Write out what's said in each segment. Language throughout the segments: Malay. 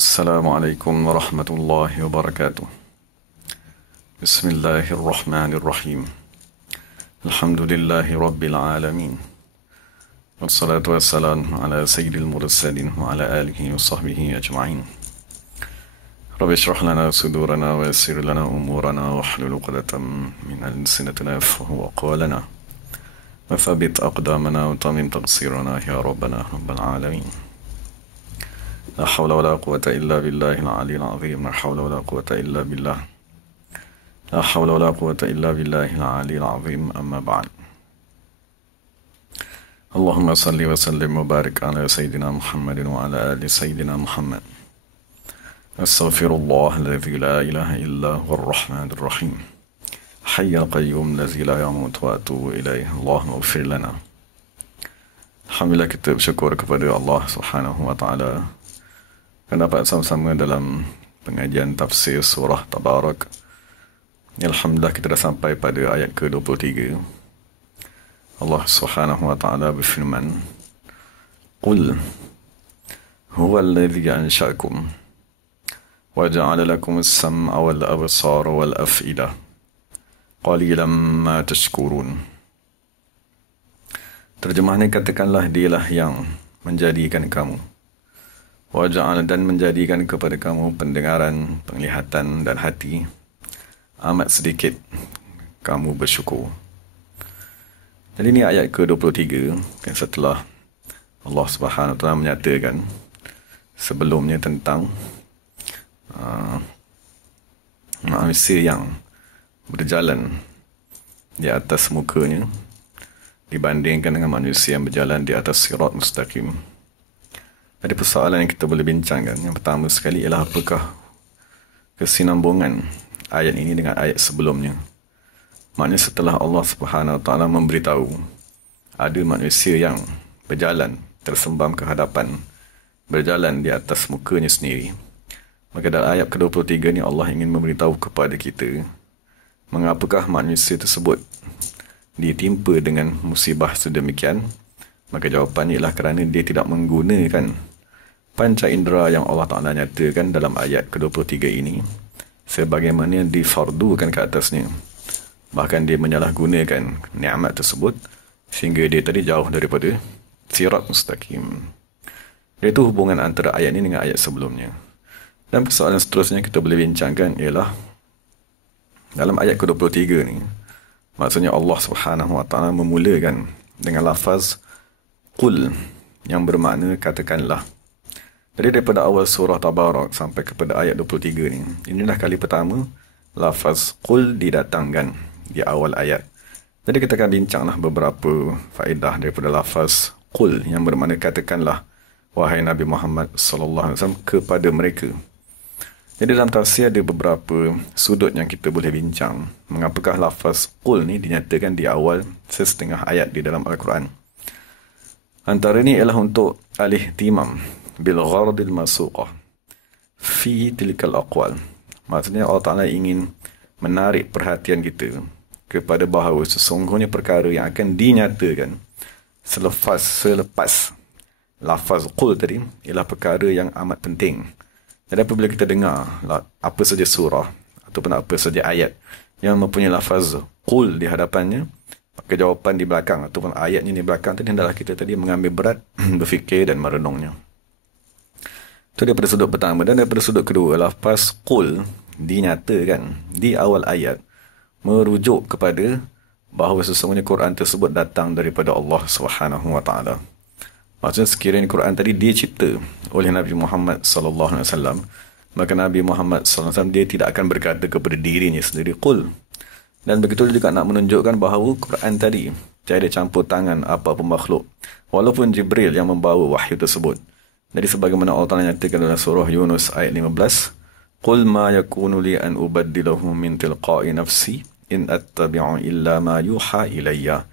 Assalamualaikum warahmatullahi wabarakatuh. Bismillahirrahmanirrahim. Alhamdulillahi rabbil alamin. Wassalatu wassalamu ala sayyidil mursalin wa ala alihi wa sahbihi ajma'in. Rabbi shrah lana sudurana wa yassir lana umurana wa hlul 'uqdatam min alsinatina yafqahu qawlana. Wa thabbit aqdamana wa tamim taqsirana ya rabbana rabbal alamin. لا حول ولا قوة إلا بالله العلي العظيم. لا حول ولا قوة إلا بالله. لا حول ولا قوة إلا بالله العلي العظيم. أما بعد. اللهم صل وسلم وبارك على سيدنا محمد وعلى آل سيدنا محمد. أستغفر الله الذي لا إله إلا هو الرحمن الرحيم. حي القيوم الذي لا يموت وأتوب إليه. اللهم اغفر لنا. Alhamdulillah, kita bersyukur kepada Allah Subhanahu wa taala dapat sama-sama dalam pengajian tafsir surah Tabarak. Alhamdulillah, kita dah sampai pada ayat ke-23. Allah Subhanahu wa ta'ala berfirman, Qul huwa alladhi ansha'akum wa ja'ala lakum as-sam'a wal absara wal af'ida qalilan ma tashkurun. Terjemahnya, katakanlah, dialah yang menjadikan kamu, waja'al, dan menjadikan kepada kamu pendengaran, penglihatan dan hati. Amat sedikit kamu bersyukur. Jadi ini ayat ke-23, kan, setelah Allah Subhanahu wa taala menyatakan sebelumnya tentang manusia yang berjalan di atas mukanya dibandingkan dengan manusia yang berjalan di atas sirat mustaqim. Ada persoalan yang kita boleh bincangkan. Yang pertama sekali ialah, apakah kesinambungan ayat ini dengan ayat sebelumnya? Maknanya setelah Allah Subhanahu wa taala memberitahu ada manusia yang berjalan tersembam ke hadapan, berjalan di atas mukanya sendiri, maka dalam ayat ke-23 ni Allah ingin memberitahu kepada kita mengapakah manusia tersebut ditimpa dengan musibah sedemikian. Maka jawapannya ialah kerana dia tidak menggunakan panca indera yang Allah Ta'ala nyatakan dalam ayat ke-23 ini sebagaimana difardukan ke atasnya. Bahkan dia menyalahgunakan nikmat tersebut sehingga dia tadi jauh daripada sirat mustaqim. Iaitu hubungan antara ayat ini dengan ayat sebelumnya. Dan persoalan seterusnya kita boleh bincangkan ialah dalam ayat ke-23 ni, maksudnya Allah Subhanahu wa taala memulakan dengan lafaz Qul, yang bermakna katakanlah. Jadi daripada awal surah Tabarak sampai kepada ayat 23 ni, inilah kali pertama lafaz Qul didatangkan di awal ayat. Jadi kita akan bincanglah beberapa faedah daripada lafaz Qul yang bermakna katakanlah, wahai Nabi Muhammad sallallahu alaihi wasallam, kepada mereka. Jadi dalam tafsir ada beberapa sudut yang kita boleh bincang. Mengapakah lafaz Qul ni dinyatakan di awal sesetengah ayat di dalam Al-Quran? Antara ini ialah untuk al-ihtimam bil ghardil masuqah fi tilkal aqwal. Maksudnya Allah Ta'ala ingin menarik perhatian kita kepada bahawa sesungguhnya perkara yang akan dinyatakan selepas lafaz Qul tadi ialah perkara yang amat penting. Jadi apabila kita dengar apa saja surah ataupun apa saja ayat yang mempunyai lafaz Qul di hadapannya, maka jawapan di belakang ataupun ayatnya di belakang tadi adalah kita tadi mengambil berat, berfikir dan merenungnya. Itu daripada sudut pertama. Dan daripada sudut kedua, lafaz Qul dinyatakan di awal ayat merujuk kepada bahawa sesungguhnya Quran tersebut datang daripada Allah Subhanahu wa taala. Maksudnya sekiranya Quran tadi dicipta oleh Nabi Muhammad sallallahu alaihi wasallam, maka Nabi Muhammad sallallahu alaihi wasallam dia tidak akan berkata kepada dirinya sendiri Qul. Dan begitu juga nak menunjukkan bahawa Quran tadi tiada campur tangan apa-apa makhluk, walaupun Jibril yang membawa wahyu tersebut. Jadi sebagaimana Allah Ta'ala nyatakan dalam surah Yunus ayat 15, Qul ma yakunu li an ubaddilahu min tilqa'i nafsi in attabi'u illa ma yuha ilayya.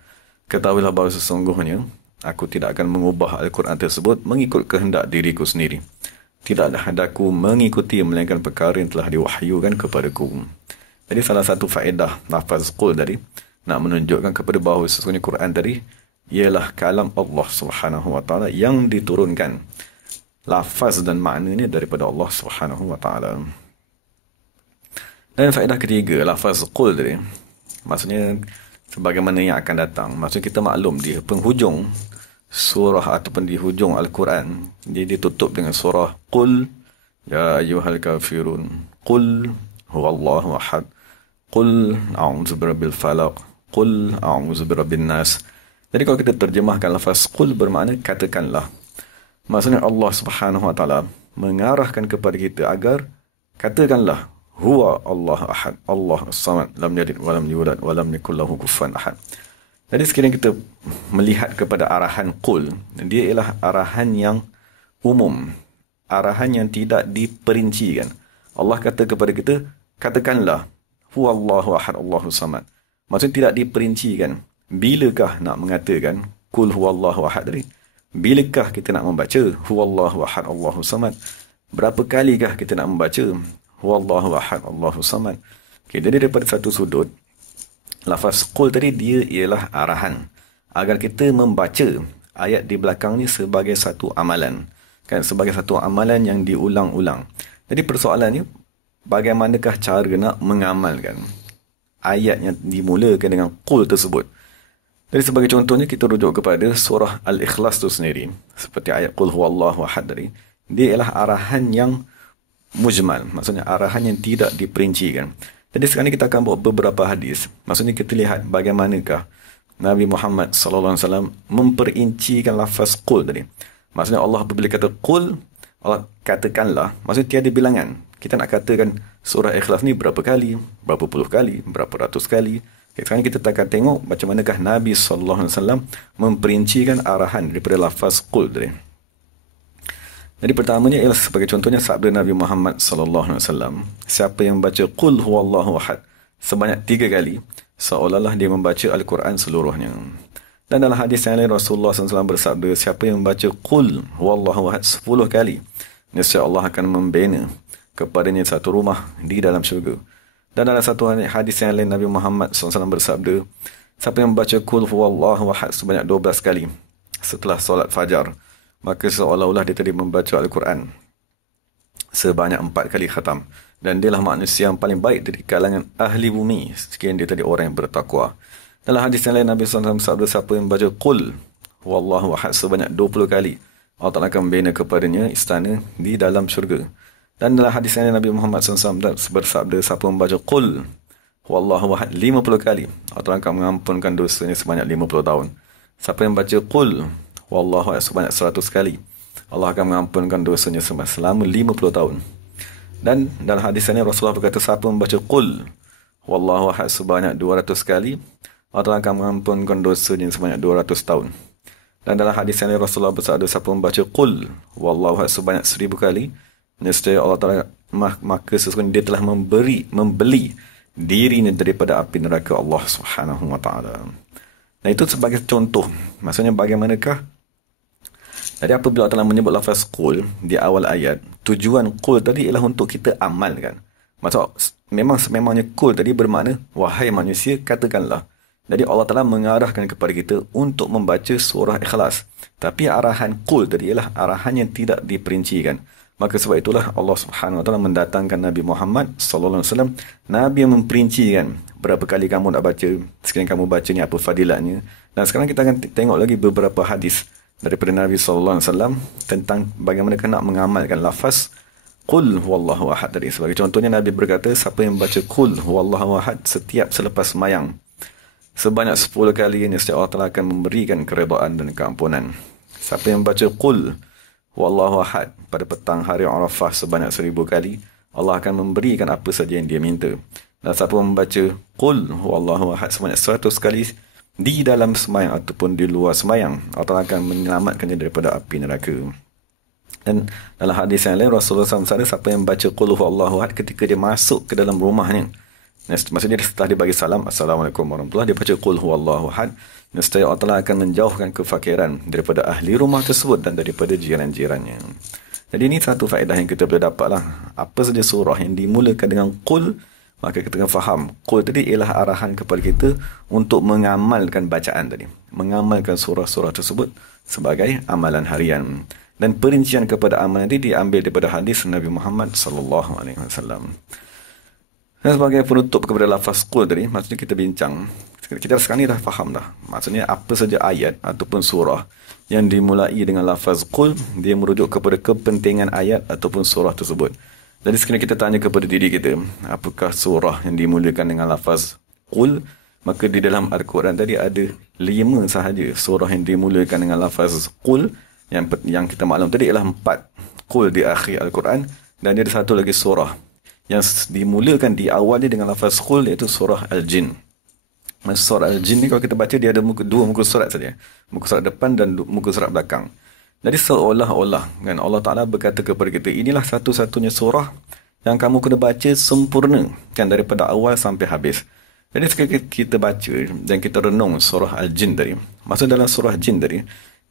Ketahuilah bahawa sesungguhnya aku tidak akan mengubah Al-Quran tersebut mengikut kehendak diriku sendiri. Tidaklah hendaku mengikuti melainkan perkara yang telah diwahyukan kepadaku. Jadi salah satu faedah lafaz Qul tadi nak menunjukkan kepada bahawa sesungguhnya Quran tadi ialah kalam Allah Subhanahu wa taala yang diturunkan lafaz dan maknanya daripada Allah Subhanahu wa taala. Dan faedah ketiga, lafaz qul tadi, maksudnya sebagaimana yang akan datang. Maksudnya kita maklum di penghujung surah ataupun di hujung Al-Quran, dia ditutup dengan surah qul ya ayyuhal kafirun, qul huwallahu ahad, qul a'udzu birabbil falaq, qul a'udzu birabbin nas. Jadi kalau kita terjemahkan lafaz qul bermakna katakanlah. Maksudnya Allah Subhanahu wa taala mengarahkan kepada kita agar katakanlah huwa Allah ahad, Allah as-samad, lam yalid wa lam yulad wa lam yakul lahu kufuwan ahad. Jadi sekiranya kita melihat kepada arahan qul, dia ialah arahan yang umum, arahan yang tidak diperincikan. Allah kata kepada kita, katakanlah huwa Allahu ahad, Allahu samad. Maksudnya tidak diperincikan. Bilakah nak mengatakan qul huwa Allahu ahad tadi? Bilakah kita nak membaca huwa Allahu ahad, Allahu samad? Berapa kalikah kita nak membaca huwallahu ahad, Allahu samad? Okay, jadi daripada satu sudut, lafaz qul tadi dia ialah arahan agar kita membaca ayat di belakang ni sebagai satu amalan, kan, sebagai satu amalan yang diulang-ulang. Jadi persoalannya, bagaimanakah cara nak mengamalkan ayat yang dimulakan dengan qul tersebut? Jadi sebagai contohnya kita rujuk kepada surah Al-Ikhlas tu sendiri, seperti ayat qul huwallahu ahad tadi. Dia ialah arahan yang mujmal, maksudnya arahan yang tidak diperincikan. Jadi sekarang kita akan buat beberapa hadis. Maksudnya kita lihat bagaimanakah Nabi Muhammad SAW memperincikan lafaz qul tadi. Maksudnya Allah apabila kata qul, Allah katakanlah, maksudnya tiada bilangan. Kita nak katakan surah Ikhlas ni berapa kali, berapa puluh kali, berapa ratus kali. Sekarang kita akan tengok macam manakah Nabi SAW memperincikan arahan daripada lafaz qul tadi. Jadi pertamanya ialah sebagai contohnya sabda Nabi Muhammad SAW. Siapa yang baca qul huwallahu ahad sebanyak 3 kali, seolah-olah dia membaca Al-Quran seluruhnya. Dan dalam hadis yang lain Rasulullah SAW bersabda, siapa yang baca qul huwallahu ahad 10 kali, nescaya Allah akan membina kepadanya satu rumah di dalam syurga. Dan dalam satu hadis yang lain Nabi Muhammad SAW bersabda, siapa yang baca qul huwallahu ahad sebanyak 12 kali setelah solat fajar, maka seolah-olah dia tadi membaca Al-Quran sebanyak 4 kali khatam. Dan dialah manusia yang paling baik dari kalangan ahli bumi, sekian dia tadi orang yang bertakwa. Dalam hadis yang lain Nabi SAW sabda, siapa yang baca qul huwallahu ahad sebanyak 20 kali, Allah Ta'ala akan membina kepadanya istana di dalam syurga. Dan dalam hadis yang lain Nabi Muhammad SAW bersabda, siapa yang membaca qul huwallahu ahad 50 kali, Allah Ta'ala akan mengampunkan dosanya sebanyak 50 tahun. Siapa yang baca qul wallahu a'lam sebanyak 100 kali, Allah akan mengampunkan dosanya selama 50 tahun. Dan dalam hadis ini Rasulullah berkata, siapa membaca qul wallahu ahad sebanyak 200 kali, Allah akan mengampunkan dosanya sebanyak 200 tahun. Dan dalam hadis ini Rasulullah bersabda, siapa membaca qul wallahu ahad sebanyak 1000 kali, nescaya Allah Ta'ala, maka sesungguhnya dia telah membeli dirinya daripada api neraka Allah Subhanahu wa taala. Nah, itu sebagai contoh. Maksudnya bagaimanakah? Jadi apabila Allah Ta'ala menyebut lafaz qul di awal ayat, tujuan qul tadi ialah untuk kita amalkan. Maksud sememangnya qul tadi bermakna wahai manusia katakanlah. Jadi Allah Ta'ala mengarahkan kepada kita untuk membaca surah Ikhlas. Tapi arahan qul tadi ialah arahan yang tidak diperincikan. Maka sebab itulah Allah Subhanahu wa taala mendatangkan Nabi Muhammad sallallahu alaihi wasallam, nabi yang memperincikan berapa kali kamu nak baca, sekiranya kamu baca ni apa fadilatnya. Dan sekarang kita akan tengok lagi beberapa hadis daripada Nabi sallallahu alaihi wasallam tentang bagaimana nak mengamalkan lafaz qul huwallahu ahad tadi. Sebagai contohnya Nabi berkata, siapa yang baca qul huwallahu ahad setiap selepas sembahyang sebanyak 10 kali, nescaya Allah Taala akan memberikan keredaan dan keampunan. Siapa yang baca qul wallahu ahad pada petang hari Arafah sebanyak 1000 kali, Allah akan memberikan apa saja yang dia minta. Dan siapa membaca qul wallahu ahad sebanyak 100 kali di dalam sembahyang ataupun di luar sembahyang, Allah akan menyelamatkannya daripada api neraka. Dan dalam hadis yang lain Rasulullah SAW, siapa yang baca qul wallahu ahad ketika dia masuk ke dalam rumahnya, maksudnya setelah dia bagi salam, Assalamualaikum warahmatullahi, dia baca qul huwallahu ahad, nescaya Allah Ta'ala akan menjauhkan kefakiran daripada ahli rumah tersebut dan daripada jiran-jirannya. Jadi ini satu faedah yang kita boleh dapatlah. Apa saja surah yang dimulakan dengan qul, maka kita akan faham qul tadi ialah arahan kepada kita untuk mengamalkan bacaan tadi, mengamalkan surah-surah tersebut sebagai amalan harian. Dan perincian kepada amal nanti diambil daripada hadis Nabi Muhammad sallallahu alaihi wasallam. Dan sebagai penutup kepada lafaz qul tadi, maksudnya kita bincang. Kita sekarang ni dah faham dah. Maksudnya apa saja ayat ataupun surah yang dimulai dengan lafaz qul, dia merujuk kepada kepentingan ayat ataupun surah tersebut. Jadi sekiranya kita tanya kepada diri kita, apakah surah yang dimulakan dengan lafaz qul, maka di dalam Al-Quran tadi ada 5 sahaja surah yang dimulakan dengan lafaz qul. Yang kita maklum tadi ialah 4 qul di akhir Al-Quran, dan ada satu lagi surah yang dimulakan di awalnya dengan lafaz qul, iaitu surah Al-Jin. Surah Al-Jin ni kalau kita baca dia ada dua muka surat saja. Muka surat depan dan muka surat belakang. Jadi seolah-olah kan Allah Ta'ala berkata kepada kita, inilah satu-satunya surah yang kamu kena baca sempurna kan, daripada awal sampai habis. Jadi sekali kita baca dan kita renung surah Al-Jin tadi, maksud dalam surah Jin tadi,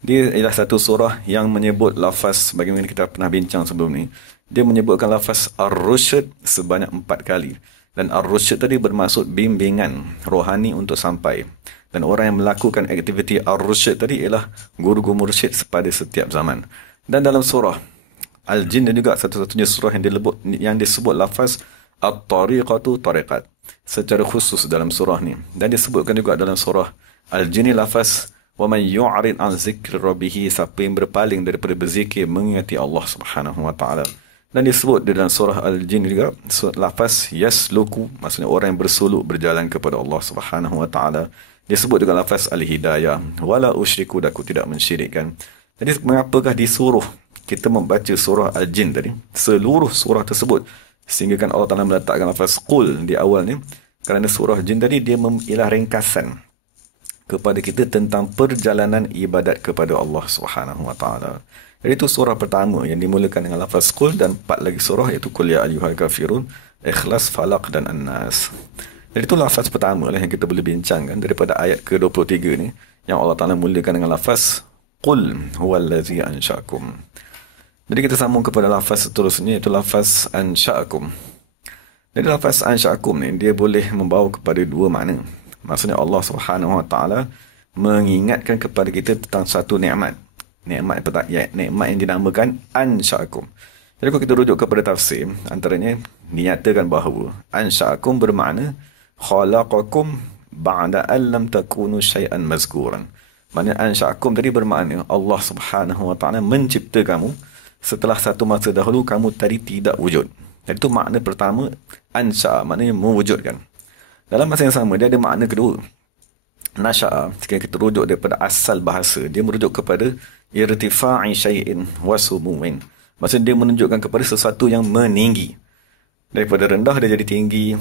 dia ialah satu surah yang menyebut lafaz, bagaimana kita pernah bincang sebelum ni, dia menyebutkan lafaz Ar-Rusyd sebanyak 4 kali. Dan Ar-Rusyd tadi bermaksud bimbingan rohani untuk sampai. Dan orang yang melakukan aktiviti Ar-Rusyd tadi ialah guru-guru mursyid pada setiap zaman. Dan dalam surah Al-Jin dan juga satu-satunya surah yang disebut lafaz At-Tariqatu Tariqat secara khusus dalam surah ni. Dan disebutkan juga dalam surah Al-Jin lafaz وَمَنْ يُعْرِضْ عَنْ ذِكْرِ رَبِّهِ, siapa yang berpaling daripada berzikir mengingati Allah Subhanahu wa taala. Dan disebut dalam surah Al-Jin juga lafaz yasluku, maksudnya orang yang bersuluk berjalan kepada Allah Subhanahu wa taala. Disebut juga lafaz Al-Hidayah, wala usyriku, aku tidak mensyirikkan. Jadi mengapakah disuruh kita membaca surah Al-Jin tadi, seluruh surah tersebut, sehingga kan Allah Taala meletakkan lafaz qul di awal ni? Kerana surah Jin tadi dia ialah ringkasan kepada kita tentang perjalanan ibadat kepada Allah Subhanahu wa taala. Jadi itu surah pertama yang dimulakan dengan lafaz qul, dan 4 lagi surah, iaitu Qul ya ayyuhal kafirun, Ikhlas, Falaq dan An-Nas. Jadi itu lafaz pertama lah yang kita boleh bincangkan daripada ayat ke-23 ni, yang Allah Taala mulakan dengan lafaz qul huwallazi ansha'akum. Jadi kita sambung kepada lafaz seterusnya, iaitu lafaz ansha'akum. Jadi lafaz ansha'akum ni dia boleh membawa kepada 2 makna. Maksudnya Allah Subhanahu wa taala mengingatkan kepada kita tentang satu nikmat. Nikmat yang dinamakan ansha'akum. Jadi kalau kita rujuk kepada tafsir, antaranya dinyatakan bahawa ansha'akum bermakna khalaqakum ba'da an lam takunu syai'an mazkuran. Maknanya ansha'akum tadi bermakna Allah Subhanahu wa taala mencipta kamu setelah satu masa dahulu kamu tadi tidak wujud. Jadi itu makna pertama, ansha' maknanya mewujudkan. Dalam masa yang sama, dia ada makna kedua. Nasha'a, jika kita rujuk daripada asal bahasa, dia merujuk kepada irtifa'i syai'in wa sumu'in. Maksudnya dia menunjukkan kepada sesuatu yang meninggi. Daripada rendah, dia jadi tinggi.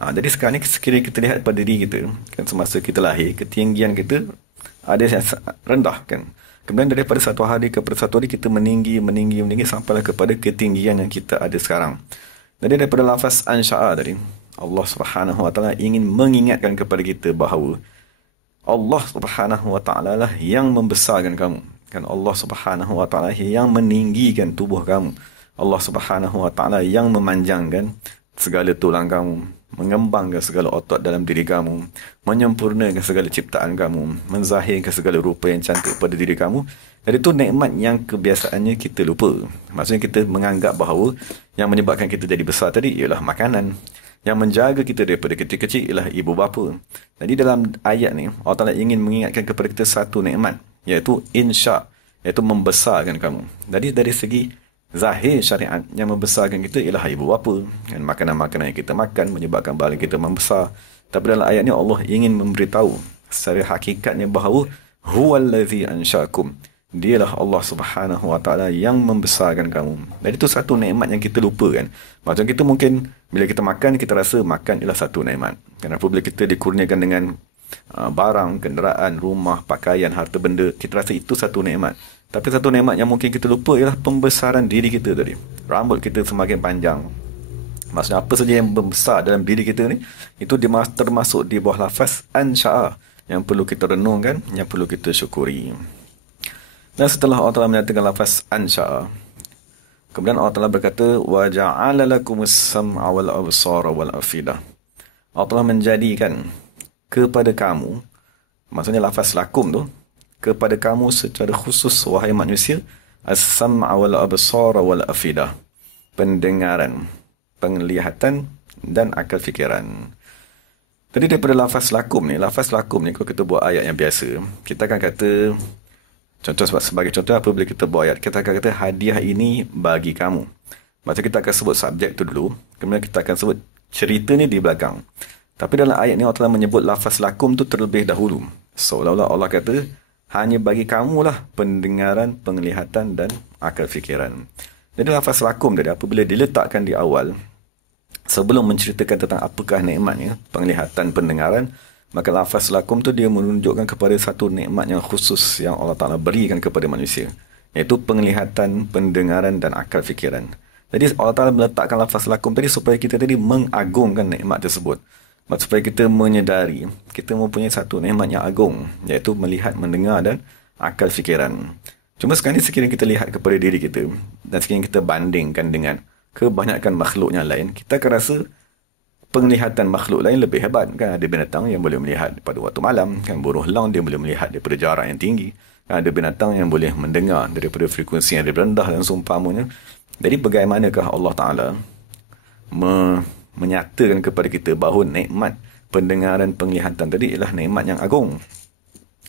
Jadi sekarang ni, sekiranya kita lihat pada diri kita, kan, semasa kita lahir, ketinggian kita ada yang rendah, kan. Kemudian daripada satu hari kepada satu hari, kita meninggi, sampailah kepada ketinggian yang kita ada sekarang. Jadi daripada lafaz ansha'a tadi, Allah Subhanahu wa taala ingin mengingatkan kepada kita bahawa Allah Subhanahu wa taala lah yang membesarkan kamu. Kan Allah Subhanahu wa taala yang meninggikan tubuh kamu. Allah Subhanahu wa taala yang memanjangkan segala tulang kamu, mengembangkan segala otot dalam diri kamu, menyempurnakan segala ciptaan kamu, menzahirkan segala rupa yang cantik pada diri kamu. Jadi itu nikmat yang kebiasaannya kita lupa. Maksudnya kita menganggap bahawa yang menyebabkan kita jadi besar tadi ialah makanan. Yang menjaga kita daripada kecil-kecil ialah ibu bapa. Jadi dalam ayat ni, Allah Ta'ala ingin mengingatkan kepada kita satu nikmat, iaitu insya', iaitu membesarkan kamu. Jadi dari segi zahir syariat, yang membesarkan kita ialah ibu bapa. Dan makanan-makanan yang kita makan menyebabkan badan kita membesar. Tapi dalam ayat ni Allah ingin memberitahu secara hakikatnya bahawa huwallazi ansha'akum. Dialah Allah Subhanahu wa taala yang membesarkan kamu. Dan itu satu nikmat yang kita lupa, kan. Macam kita mungkin bila kita makan, kita rasa makan ialah satu nikmat. Kan apabila kita dikurniakan dengan barang, kenderaan, rumah, pakaian, harta benda, kita rasa itu satu nikmat. Tapi satu nikmat yang mungkin kita lupa ialah pembesaran diri kita tadi. Rambut kita semakin panjang. Maksudnya apa saja yang membesar dalam diri kita ni, itu termasuk di bawah lafaz ansha'a, yang perlu kita renungkan, yang perlu kita syukuri. Dan setelah Allah Ta'ala menyatakan lafaz ansha'a, kemudian Allah Ta'ala berkata, وَجَعَلَ لَكُمُ السَّمْعَ وَالْأَبْصَارَ وَالْأَفْئِدَةَ. Allah Ta'ala menjadikan kepada kamu, maksudnya lafaz lakum tu, kepada kamu secara khusus, wahai manusia, as-sam'a wal absara wal afidah. Pendengaran, penglihatan, dan akal fikiran. Tadi daripada lafaz lakum ni, kalau kita buat ayat yang biasa, kita akan kata, contoh sebagai contoh, apabila kita buat ayat, kita akan kata hadiah ini bagi kamu. Macam kita akan sebut subjek tu dulu, kemudian kita akan sebut cerita ni di belakang. Tapi dalam ayat ni Allah telah menyebut lafaz lakum tu terlebih dahulu. Seolah-olah Allah kata, hanya bagi kamulah pendengaran, penglihatan dan akal fikiran. Jadi lafaz lakum tadi apabila diletakkan di awal, sebelum menceritakan tentang apakah nikmatnya, penglihatan, pendengaran, maka lafaz lakum tu dia menunjukkan kepada satu nikmat yang khusus yang Allah Ta'ala berikan kepada manusia, iaitu penglihatan, pendengaran dan akal fikiran. Jadi Allah Ta'ala meletakkan lafaz lakum tadi supaya kita tadi mengagungkan nikmat tersebut. Supaya kita menyedari, kita mempunyai satu nikmat yang agung, iaitu melihat, mendengar dan akal fikiran. Cuma sekarang ni sekiranya kita lihat kepada diri kita, dan sekiranya kita bandingkan dengan kebanyakan makhluk yang lain, kita akan rasa penglihatan makhluk lain lebih hebat. Kan ada binatang yang boleh melihat pada waktu malam, kan burung elang dia boleh melihat daripada jarak yang tinggi. Kan ada binatang yang boleh mendengar daripada frekuensi yang lebih rendah dan seumpamanya. Jadi bagaimanakah Allah Ta'ala menyatakan kepada kita bahawa nikmat pendengaran, penglihatan tadi ialah nikmat yang agung.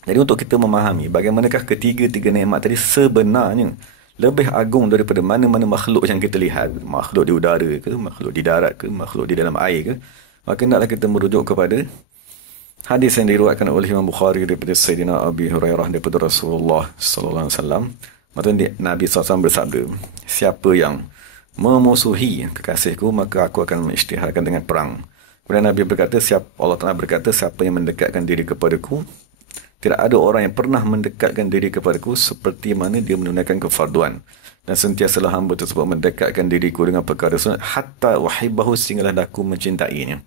Jadi untuk kita memahami bagaimanakah ketiga-tiga nikmat tadi sebenarnya lebih agung daripada mana-mana makhluk yang kita lihat, makhluk di udara ke, makhluk di darat ke, makhluk di dalam air ke, maka hendaklah kita merujuk kepada hadis yang diriwayatkan oleh Imam Bukhari daripada Sayyidina Abi Hurairah daripada Rasulullah sallallahu alaihi wasallam. Maksudnya Nabi SAW bersabda, siapa yang memusuhi kekasihku, maka aku akan mengisytiharkan dengan perang. Kemudian Nabi berkata, Allah Ta'ala berkata, siapa yang mendekatkan diri kepadaku, tidak ada orang yang pernah mendekatkan diri kepadaku seperti mana dia menunaikan kefarduan. Dan sentiasalah hamba tersebut mendekatkan diriku dengan perkara sunat, hatta wahibahu, sehinggalah aku mencintainya.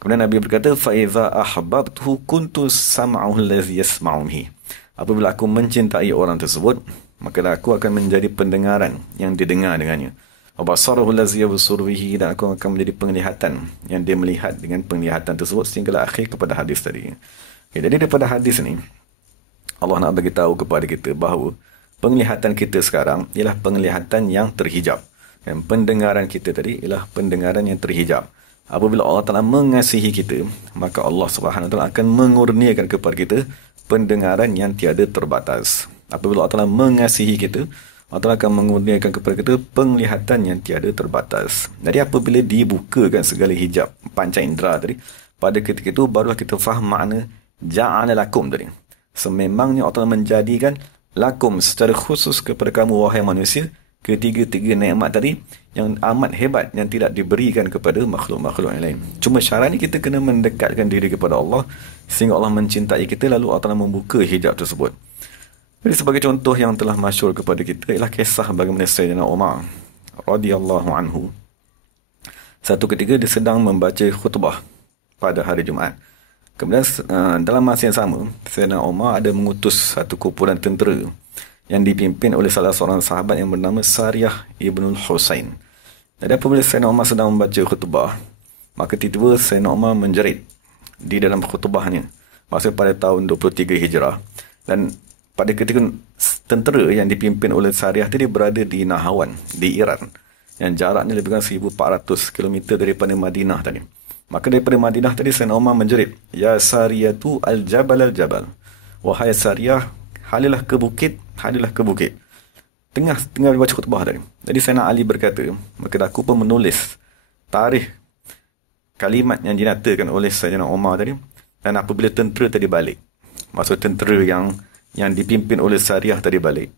Kemudian Nabi berkata, فَإِذَا أَحْبَبْتُهُ كُنْتُ سَمْعُهُ الَّذِي يَسْمَعُ بِهِ. Apabila aku mencintai orang tersebut, maka aku akan menjadi pendengaran yang didengar dengannya. وَبَصَرُهُ الَّذِي يَبْصُرُ بِهِ. Dan aku akan menjadi penglihatan yang dia melihat dengan penglihatan tersebut, sehinggalah akhir kepada hadis tadi. Okay, jadi daripada hadis ni, Allah nak beritahu kepada kita bahawa penglihatan kita sekarang ialah penglihatan yang terhijab. Dan pendengaran kita tadi ialah pendengaran yang terhijab. Apabila Allah Ta'ala mengasihi kita, maka Allah Subhanahu Wa Ta'ala akan mengurniakan kepada kita pendengaran yang tiada terbatas. Apabila Allah Ta'ala mengasihi kita, Allah Ta'ala akan mengurniakan kepada kita penglihatan yang tiada terbatas. Jadi apabila dibukakan segala hijab panca indera tadi, pada ketika itu barulah kita faham makna ja'ala lakum tadi. Sememangnya Allah Ta'ala menjadikan lakum secara khusus kepada kamu, wahai manusia, ketiga-tiga nikmat tadi yang amat hebat yang tidak diberikan kepada makhluk-makhluk yang lain. Cuma syarat ni kita kena mendekatkan diri kepada Allah sehingga Allah mencintai kita, lalu Allah Ta'ala membuka hijab tersebut. Jadi sebagai contoh yang telah masyhur kepada kita ialah kisah bagaimana Sayyidina Umar radhiyallahu anhu. Satu ketika dia sedang membaca khutbah pada hari Jumaat. Kemudian dalam masa yang sama, Sayyidina Umar ada mengutus satu kumpulan tentera yang dipimpin oleh salah seorang sahabat yang bernama Sariyah Ibnul Husain. Jadi apabila Sayyidina Umar sedang membaca khutbah, maka tiba-tiba Sayyidina Umar menjerit di dalam khutbahnya. Maksudnya pada tahun 23 Hijrah. Dan pada ketika tentera yang dipimpin oleh Sariyah tadi berada di Nahawan, di Iran, yang jaraknya lebih kurang 1,400 km daripada Madinah tadi. Maka daripada Madinah tadi Sayyidina Umar menjerit, Ya Sariyatu al-Jabal al-Jabal. Wahai Sariyah, halilah ke bukit, halilah ke bukit. Tengah baca khutbah tadi. Jadi Sayyidina Ali berkata, maka aku pun menulis tarikh kalimat yang dinatakan oleh Sayyidina Umar tadi. Dan apabila tentera tadi balik, maksud tentera yang dipimpin oleh Sariyah tadi balik,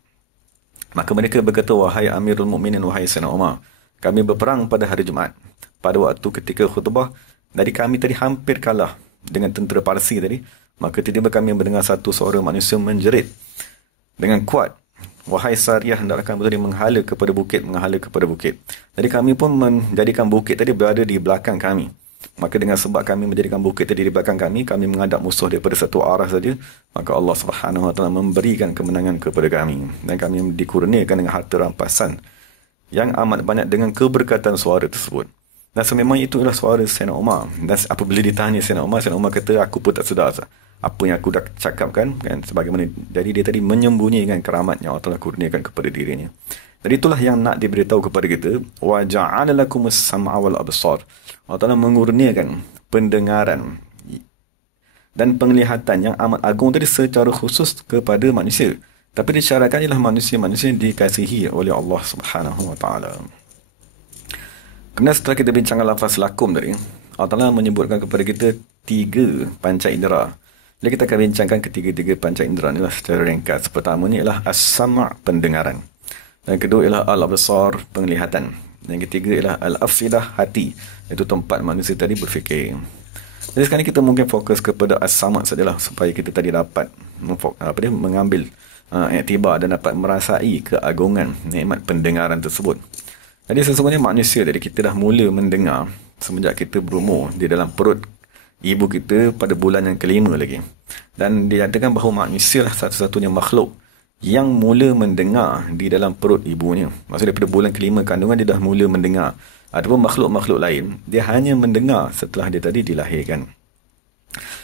maka mereka berkata, wahai Amirul Mukminin, wahai Sayyidina Umar, kami berperang pada hari Jumaat. Pada waktu ketika khutbah, dari kami tadi hampir kalah dengan tentera Parsi tadi. Maka tiba-tiba kami mendengar satu suara manusia menjerit dengan kuat, wahai Sariyah, hendaklah kamu tadi menghala kepada bukit, menghala kepada bukit. Jadi kami pun menjadikan bukit tadi berada di belakang kami. Maka dengan sebab kami menjadikan bukit tadi di belakang kami menghadap musuh daripada satu arah saja, maka Allah Subhanahu Wa Ta'ala memberikan kemenangan kepada kami. Dan kami dikurniakan dengan harta rampasan yang amat banyak dengan keberkatan suara tersebut. Dan sememang itu adalah suara Sayyidina Umar. Dan apabila ditanya Sayyidina Umar kata, aku pun tak sedar. apa yang aku dah cakapkan kan, sebagaimana jadi dia tadi menyembunyikan keramat yang Allah telah kurniakan kepada dirinya. Jadi itulah yang nak diberitahu kepada kita, wa ja'ala lakumus sam'a wal absar. Allah Taala mengurniakan pendengaran dan penglihatan yang amat agung tadi secara khusus kepada manusia. Tapi disyaratkan ialah manusia-manusia yang dikasihi oleh Allah Subhanahu wa taala. Kemudian setelah kita bincangkan lafaz lakum tadi, Allah Taala menyebutkan kepada kita 3 panca indera. Jadi kita akan bincangkan ketiga-tiga panca indera inilah secara ringkas. Pertamanya ialah as-sam' pendengaran. Dan kedua ialah al-absar penglihatan. Dan yang ketiga ialah al-afidah hati, iaitu tempat manusia tadi berfikir. Jadi sekarang kita mungkin fokus kepada as-sam' sajalah supaya kita tadi dapat mengambil iktibar dan dapat merasai keagungan nikmat pendengaran tersebut. Jadi sesungguhnya manusia tadi kita dah mula mendengar semenjak kita berumur di dalam perut ibu kita pada bulan yang kelima lagi. Dan dinyatakan bahawa manusia lah satu-satunya makhluk yang mula mendengar di dalam perut ibunya. Maksudnya daripada bulan kelima kandungan dia dah mula mendengar. Ataupun makhluk-makhluk lain, dia hanya mendengar setelah dia tadi dilahirkan.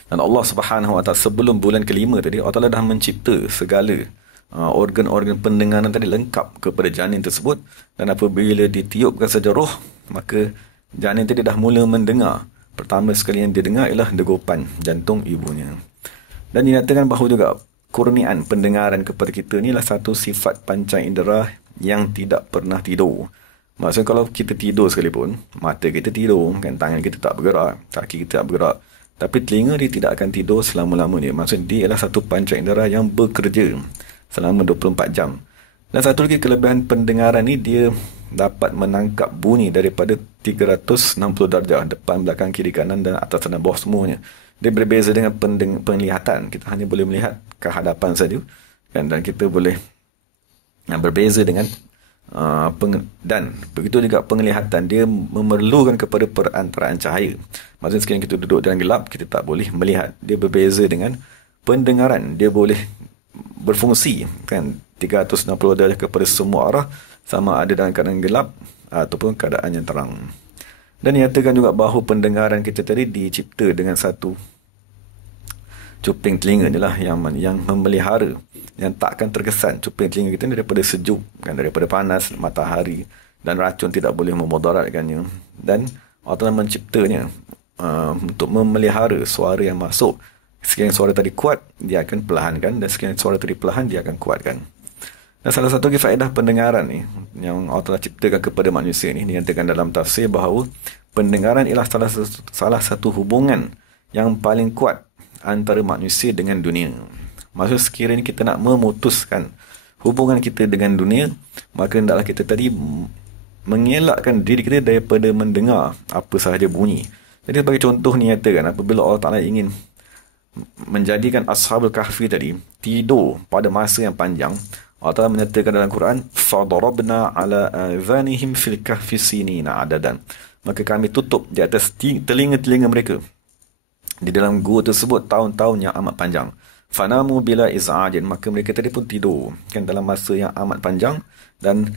Dan Allah Subhanahu Wa Taala sebelum bulan kelima tadi, Allah Taala dah mencipta segala organ-organ pendengaran tadi lengkap kepada janin tersebut. Dan apabila ditiupkan saja roh, maka janin tadi dah mula mendengar. Pertama sekali yang dia dengar ialah degupan jantung ibunya. Dan dinyatakan bahawa juga kurniaan pendengaran kepada kita ni adalah satu sifat panca indera yang tidak pernah tidur. Maksudnya kalau kita tidur sekalipun, mata kita tidur, kan, tangan kita tak bergerak, kaki kita tak bergerak, tapi telinga dia tidak akan tidur selama-lamanya. Maksudnya dia adalah satu panca indera yang bekerja selama 24 jam. Dan satu lagi kelebihan pendengaran ni, dia dapat menangkap bunyi daripada 360 darjah, depan, belakang, kiri, kanan dan atas dan bawah semuanya. Dia berbeza dengan penglihatan. Kita hanya boleh melihat ke hadapan saja, kan, dan kita boleh berbeza dengan dan begitu juga penglihatan, dia memerlukan kepada perantaraan cahaya. Maksudnya sekiranya kita duduk dalam gelap, kita tak boleh melihat. Dia berbeza dengan pendengaran, dia boleh berfungsi, kan, 360 darjah kepada semua arah, sama ada dalam keadaan gelap ataupun keadaan yang terang. Dan nyatakan juga bahawa pendengaran kita tadi dicipta dengan satu cuping telinga je lah yang memelihara, yang takkan terkesan. Cuping telinga kita ni daripada sejuk, kan, daripada panas, matahari dan racun tidak boleh memudaratkannya. Dan Allah Ta'ala menciptanya untuk memelihara suara yang masuk. Sekiranya suara tadi kuat, dia akan perlahankan, dan sekiranya suara tadi perlahan, dia akan kuatkan. Dan salah satu faedah pendengaran ni yang Allah Ta'ala ciptakan kepada manusia ni, dinyatakan dalam tafsir bahawa pendengaran ialah salah satu hubungan yang paling kuat antara manusia dengan dunia. Maksud sekiranya kita nak memutuskan hubungan kita dengan dunia, maka hendaklah kita tadi mengelakkan diri kita daripada mendengar apa sahaja bunyi. Jadi sebagai contoh ni nyatakan, apabila Allah Ta'ala ingin menjadikan Ashabul Kahfi tadi tidur pada masa yang panjang, Allah Ta'ala menyatakan dalam Quran, فَضَرَبْنَا عَلَىٰ آذَانِهِمْ فِي الْكَهْفِ سِنِينَ عَدَدًا. Maka kami tutup di atas telinga-telinga mereka di dalam gua tersebut tahun-tahun yang amat panjang. فَنَامُوا بِلَا إِزْعَاجٍ. Maka mereka tadi pun tidur, kan, dalam masa yang amat panjang, dan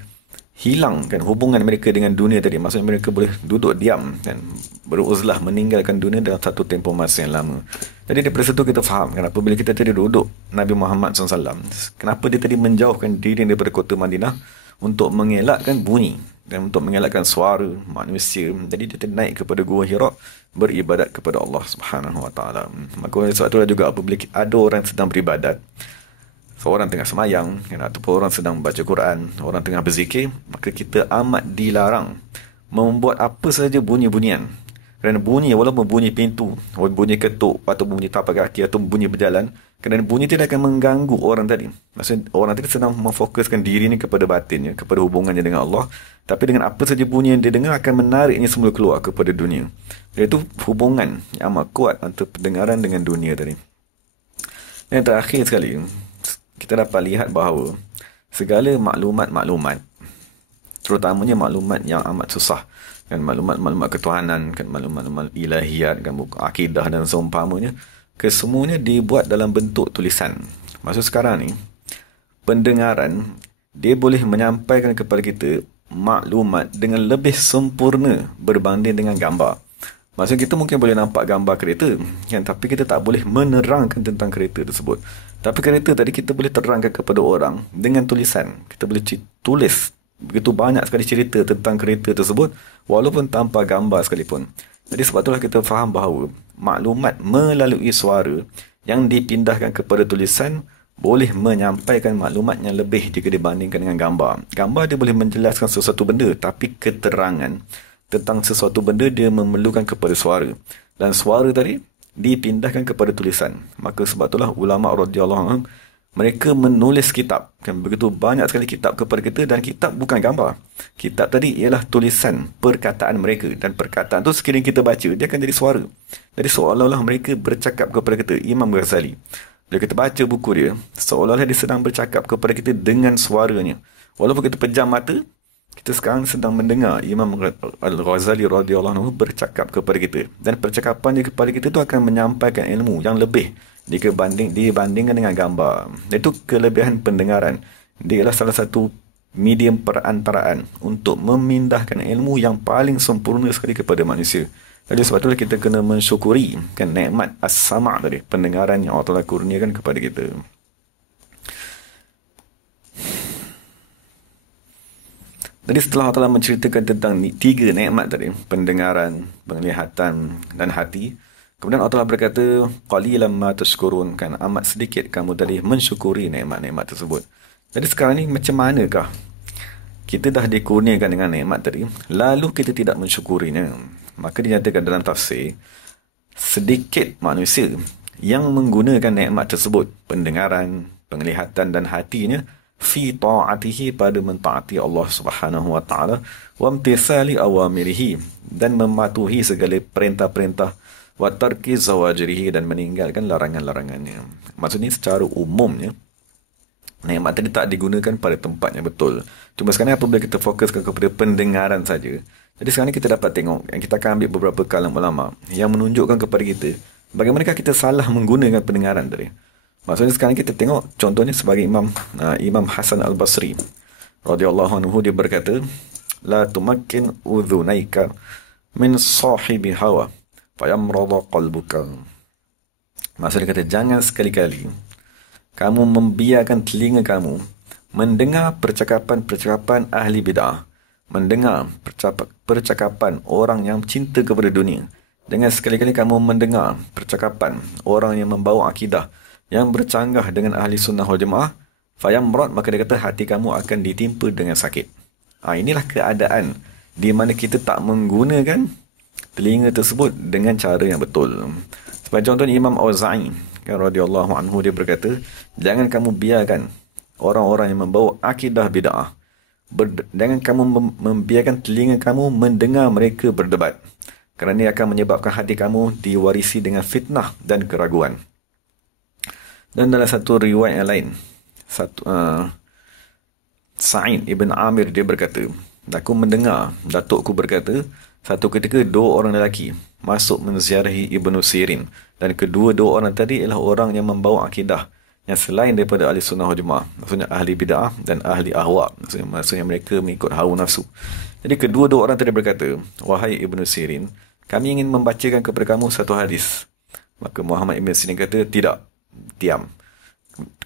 hilang, kan, hubungan mereka dengan dunia tadi. Maksudnya mereka boleh duduk diam, kan, beruzlah, meninggalkan dunia dalam satu tempoh masa yang lama. Jadi daripada situ kita faham, kan, apabila kita tadi duduk Nabi Muhammad SAW, kenapa dia tadi menjauhkan diri daripada kota Madinah untuk mengelakkan bunyi dan untuk mengelakkan suara manusia. Jadi dia tadi naik kepada Gua Hira beribadat kepada Allah Subhanahu Wa Taala. Maka sebab itulah juga apabila ada orang sedang beribadat, seorang tengah semayang, kan, ataupun orang sedang baca Quran, orang tengah berzikir, maka kita amat dilarang membuat apa saja bunyi-bunyian. Kerana bunyi, walaupun bunyi pintu, bunyi ketuk, atau bunyi tapak kaki, atau bunyi berjalan, kerana bunyi tidak akan mengganggu orang tadi. Maksudnya orang tadi sedang memfokuskan diri ni kepada batinnya, kepada hubungannya dengan Allah. Tapi dengan apa saja bunyi yang dia dengar akan menariknya semula keluar kepada dunia. Iaitu hubungan yang amat kuat antara pendengaran dengan dunia tadi. Yang terakhir sekali, kita dapat lihat bahawa segala maklumat-maklumat, terutamanya maklumat yang amat susah, kan, maklumat-maklumat ketuhanan, kan, maklumat-maklumat ilahiyat, kan, akidah dan seumpamanya, kesemuanya dibuat dalam bentuk tulisan. Maksud sekarang ni, pendengaran dia boleh menyampaikan kepada kita maklumat dengan lebih sempurna berbanding dengan gambar. Maksudnya kita mungkin boleh nampak gambar kereta, kan? Tapi kita tak boleh menerangkan tentang kereta tersebut. Tapi kereta tadi kita boleh terangkan kepada orang dengan tulisan. Kita boleh tulis begitu banyak sekali cerita tentang kereta tersebut walaupun tanpa gambar sekalipun. Jadi sebab itulah kita faham bahawa maklumat melalui suara yang dipindahkan kepada tulisan boleh menyampaikan maklumat yang lebih jika dibandingkan dengan gambar. Gambar dia boleh menjelaskan sesuatu benda, tapi keterangan tentang sesuatu benda dia memerlukan kepada suara. Dan suara tadi dipindahkan kepada tulisan. Maka sebab itulah ulama radhiyallahu anhum mereka menulis kitab. Kan begitu banyak sekali kitab kepada kita, dan kitab bukan gambar. Kitab tadi ialah tulisan perkataan mereka, dan perkataan tu sekiranya kita baca dia akan jadi suara. Jadi seolah-olah mereka bercakap kepada kita. Imam Ghazali, bila kita baca buku dia, seolah-olah dia sedang bercakap kepada kita dengan suaranya. Walaupun kita pejam mata, kita sekarang sedang mendengar Imam Al-Ghazali radhiyallahu anhu bercakap kepada kita. Dan percakapannya kepada kita itu akan menyampaikan ilmu yang lebih dibandingkan dengan gambar. Itu kelebihan pendengaran. Dia adalah salah satu medium perantaraan untuk memindahkan ilmu yang paling sempurna sekali kepada manusia. Jadi sebab itulah kita kena mensyukuri kan nikmat as-sama' tadi, pendengaran yang Allah Taala kurniakan kepada kita. Jadi setelah Allah Taala menceritakan tentang tiga nikmat tadi, pendengaran, penglihatan dan hati, kemudian Allah Taala berkata, qalilan ma tashkurun, kan amat sedikit kamu tadi mensyukuri nikmat-nikmat tersebut. Jadi sekarang ni macam manakah kita dah dikurniakan dengan nikmat tadi, lalu kita tidak mensyukurinya? Maka dinyatakan dalam tafsir, sedikit manusia yang menggunakan nikmat tersebut, pendengaran, penglihatan dan hatinya, fi ta'atihi, pada mentaati Allah Subhanahu wa taala, wa imtithali awamirihi, dan mematuhi segala perintah-perintah, wa tarki zawajirihi, dan meninggalkan larangan-larangannya. Maksudnya secara umumnya nikmat tadi tak digunakan pada tempatnya betul. Cuma sekarang apabila kita fokuskan kepada pendengaran saja, jadi sekarang ni kita dapat tengok, yang kita akan ambil beberapa kalam ulama yang menunjukkan kepada kita bagaimana kita salah menggunakan pendengaran tadi. Maksudnya sekarang kita tengok contohnya sebagai Imam Hasan Al-Basri radhiyallahu anhu, dia berkata, la tumakkin udhunaika min sahibi hawa fayamrada qalbuka. Maksudnya kata, jangan sekali-kali kamu membiarkan telinga kamu mendengar percakapan-percakapan ahli bid'ah, mendengar percakapan orang yang cinta kepada dunia. Jangan sekali-kali kamu mendengar percakapan orang yang membawa akidah yang bercanggah dengan ahli sunnah wal jamaah, fayamrad, maka dia kata hati kamu akan ditimpa dengan sakit. Inilah keadaan di mana kita tak menggunakan telinga tersebut dengan cara yang betul. Sebagai contohnya Imam Auza'i radhiyallahu anhu, dia berkata, jangan kamu biarkan orang-orang yang membawa akidah bid'ah, jangan kamu membiarkan telinga kamu mendengar mereka berdebat, kerana ia akan menyebabkan hati kamu diwarisi dengan fitnah dan keraguan. Dan dalam satu riwayat yang lain, Sa'id ibn Amir, dia berkata, aku mendengar datukku berkata, satu ketika dua orang lelaki masuk menziarahi Ibnu Sirin, dan kedua-dua orang tadi ialah orang yang membawa akidah yang selain daripada ahli sunnah wal jamaah, maksudnya ahli bid'ah dan ahli ahwa, maksudnya mereka mengikut hawa nafsu. Jadi kedua-dua orang tadi berkata, wahai Ibnu Sirin, kami ingin membacakan kepada kamu satu hadis. Maka Muhammad Ibn Sirin kata, tidak, diam.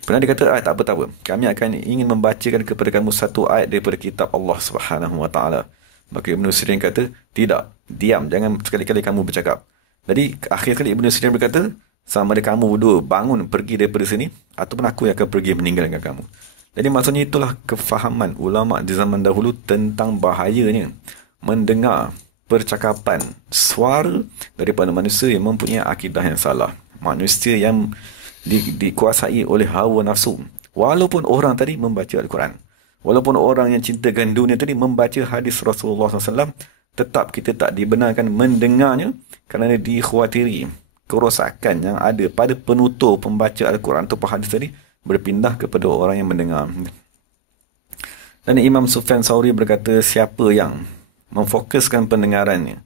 Pernah dia kata, tak apa, kami akan ingin membacakan kepada kamu satu ayat daripada kitab Allah Subhanahu wa taala. Maka Ibn Sirin kata, tidak, diam, jangan sekali-kali kamu bercakap. Jadi akhir kali Ibn Sirin berkata, sama ada kamu berdua bangun pergi daripada sini, ataupun aku yang akan pergi meninggalkan kamu. Jadi maksudnya itulah kefahaman ulama di zaman dahulu tentang bahayanya mendengar percakapan, suara daripada manusia yang mempunyai akidah yang salah, manusia yang dikuasai oleh hawa nafsu. Walaupun orang tadi membaca Al-Quran, walaupun orang yang cintakan dunia tadi membaca hadis Rasulullah SAW, tetap kita tak dibenarkan mendengarnya kerana dikhawatiri kerosakan yang ada pada penutur pembaca Al-Quran atau hadis tadi berpindah kepada orang yang mendengar. Dan Imam Sufyan Sauri berkata, siapa yang memfokuskan pendengarannya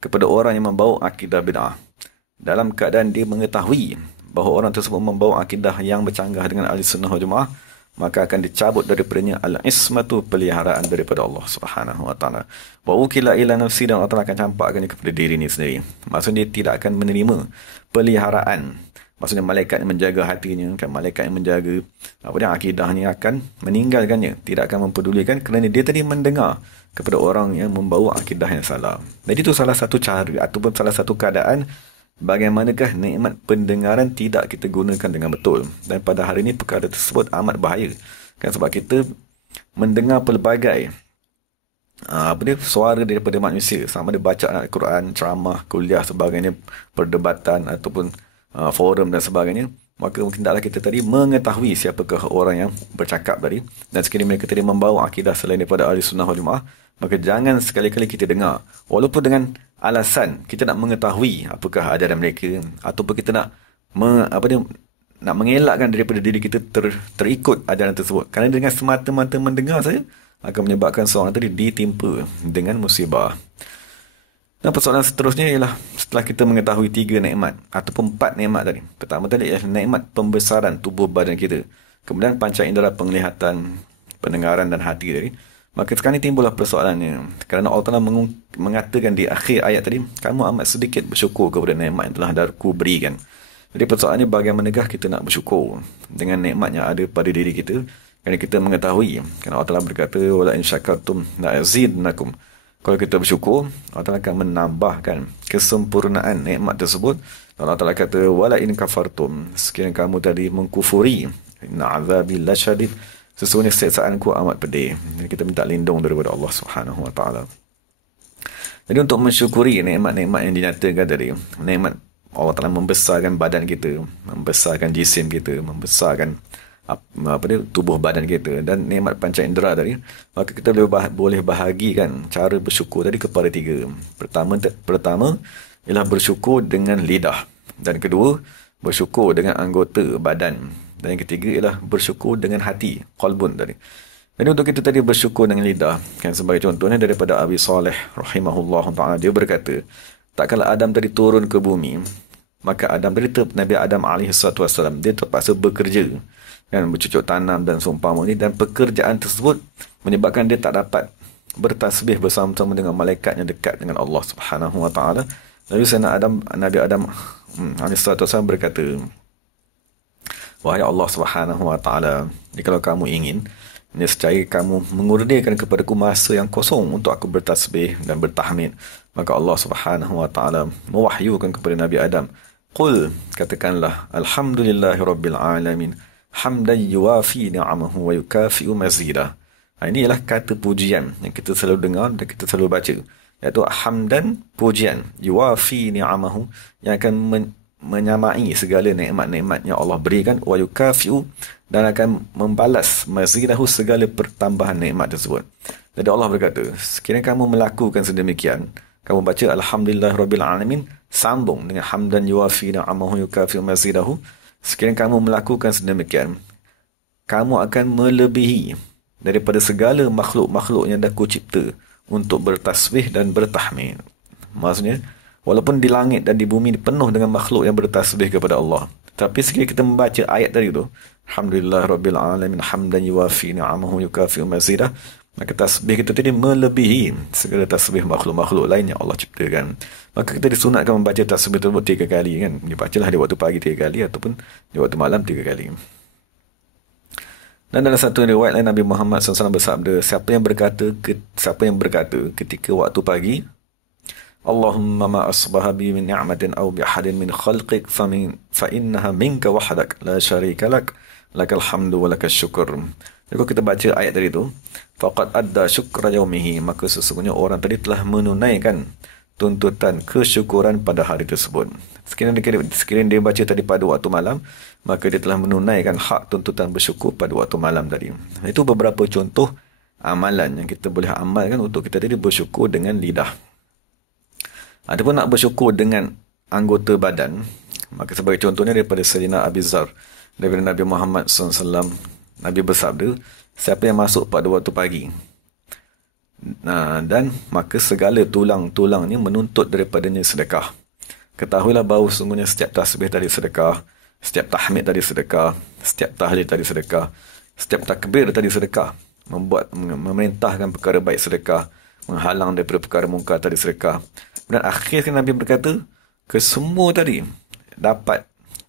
kepada orang yang membawa akidah bid'ah, dalam keadaan dia mengetahui bahawa orang tersebut membawa akidah yang bercanggah dengan ahli sunnah wal jamaah, maka akan dicabut daripadanya al-ismatu, peliharaan daripada Allah Subhanahu wa taala. Wa ukila ila nafsi, dan Allah Taala akan campakkannya kepada diri ini sendiri. Maksudnya dia tidak akan menerima peliharaan. Maksudnya malaikat yang menjaga hatinya, kan, malaikat yang menjaga akidahnya akan meninggalkannya, tidak akan mempedulikan, kerana dia tadi mendengar kepada orang yang membawa akidah yang salah. Jadi itu salah satu cara ataupun salah satu keadaan bagaimanakah nikmat pendengaran tidak kita gunakan dengan betul. Dan pada hari ini perkara tersebut amat bahaya. Kan, sebab kita mendengar pelbagai suara daripada manusia, sama ada bacaan Al-Quran, ceramah, kuliah sebagainya, perdebatan ataupun forum dan sebagainya. Maka hendaklah kita tadi mengetahui siapakah orang yang bercakap tadi, dan sekiranya mereka tadi membawa akidah selain daripada ahli sunnah wal jamaah, maka jangan sekali-kali kita dengar, walaupun dengan alasan kita nak mengetahui apakah ajaran mereka, ataupun kita nak nak mengelakkan daripada diri kita terikut ajaran tersebut. Kerana dengan semata-mata mendengar saja akan menyebabkan seorang tadi ditimpa dengan musibah. Dan persoalan seterusnya ialah setelah kita mengetahui 3 nikmat ataupun 4 nikmat tadi. Pertama tadi ialah nikmat pembesaran tubuh badan kita. Kemudian panca indera penglihatan, pendengaran dan hati tadi. Maka sekarang ini timbullah persoalannya. Kerana Allah Taala mengatakan di akhir ayat tadi, kamu amat sedikit bersyukur kepada nikmat yang telah aku berikan. Jadi persoalannya bagaimanakah kita nak bersyukur dengan nikmat yang ada pada diri kita. Kerana kita mengetahui, kerana Allah Taala berkata, wala in syakartum la azidnakum. Kalau kita bersyukur, Allah Taala akan menambahkan kesempurnaan nikmat tersebut. Allah Taala kata, wala in kafartum, sekiranya kamu tadi mengkufuri, inna azabi lasyadid, sesungguhnya siksaanku amat pedih. Jadi kita minta lindung daripada Allah Subhanahu wa taala. Jadi untuk mensyukuri nikmat-nikmat yang dinyatakan tadi, nikmat Allah Taala membesarkan badan kita, membesarkan jisim kita, membesarkan tubuh badan kita, dan nikmat panca indera tadi, maka kita boleh bahagikan cara bersyukur tadi kepada 3. Pertama ialah bersyukur dengan lidah, dan kedua bersyukur dengan anggota badan, dan yang ketiga ialah bersyukur dengan hati, qalbun tadi. Jadi untuk kita tadi bersyukur dengan lidah, kan, sebagai contohnya daripada Abi Saleh rahimahullah taala, dia berkata, tak kala Adam tadi turun ke bumi, maka Nabi Adam alaihissalam, dia terpaksa bekerja, kan, bercucuk tanam dan seumpama ini, dan pekerjaan tersebut menyebabkan dia tak dapat bertasbih bersama-sama dengan malaikat yang dekat dengan Allah Subhanahu wa taala. Lalu Nabi Adam alaihissalam berkata, wahai Allah Subhanahu wa taala, jika kamu ingin, nescaya kamu mengurniakan kepadaku masa yang kosong untuk aku bertasbih dan bertahmid. Maka Allah Subhanahu wa taala mewahyukan kepada Nabi Adam, qul, katakanlah, alhamdulillahi rabbil alamin, hamdan yuwafi ni'amahu wa yukafi'u mazidah. Ini ialah kata pujian yang kita selalu dengar dan kita selalu baca, iaitu hamdan, pujian, yuwafi ni'amahu, yang akan menyamai segala nikmat-nikmat yang Allah berikan, wa yukafi'u, dan akan membalas mazidahu, segala pertambahan nikmat tersebut. Jadi Allah berkata, sekiranya kamu melakukan sedemikian, kamu baca alhamdulillah rabbil alamin sambung dengan hamdan yuwafi ni'amahu yukafi'u mazidahu, sekiranya kamu melakukan sedemikian, kamu akan melebihi daripada segala makhluk-makhluk yang dah aku cipta untuk bertasbih dan bertahmid. Maksudnya, walaupun di langit dan di bumi penuh dengan makhluk yang bertasbih kepada Allah, tapi sekiranya kita membaca ayat tadi tu, alhamdulillah rabbil alamin hamdan yuwafi ni'amahu yukafi'u mazidah, maka tasbih kita tadi melebihi segala tasbih makhluk-makhluk lain yang Allah ciptakan. Maka kita disunatkan membaca tasbih tersebut 3 kali, kan. Dibacalah di waktu pagi 3 kali ataupun di waktu malam 3 kali. Dan dalam satu riwayat lain, Nabi Muhammad SAW bersabda, siapa yang berkata ketika waktu pagi, Allahumma ma asbaha bi min ni'matin aw bi ahadin min khalqik fa innaha minka wahdak la syarika lak lakal hamdu wa lakas syukur. Jadi kalau kita baca ayat tadi tu, faqad adda syukra yaumihi, maka sesungguhnya orang tadi telah menunaikan tuntutan kesyukuran pada hari tersebut. Sekiranya dia baca tadi pada waktu malam, maka dia telah menunaikan hak tuntutan bersyukur pada waktu malam tadi. Itu beberapa contoh amalan yang kita boleh amalkan untuk kita tadi bersyukur dengan lidah. Ataupun nak bersyukur dengan anggota badan, maka sebagai contohnya daripada Sayyidina Abi Zar, daripada Nabi Muhammad SAW, Nabi bersabda, siapa yang masuk pada waktu pagi, dan maka segala tulang-tulangnya menuntut daripadanya sedekah, ketahuilah bahawa sungguhnya setiap tasbih tadi sedekah, setiap tahmid tadi sedekah, setiap tahlil tadi sedekah, Setiap takbir tadi sedekah. Memerintahkan perkara baik sedekah. Menghalang daripada perkara mungkar tadi sedekah. Dan akhirnya Nabi berkata, kesemua tadi dapat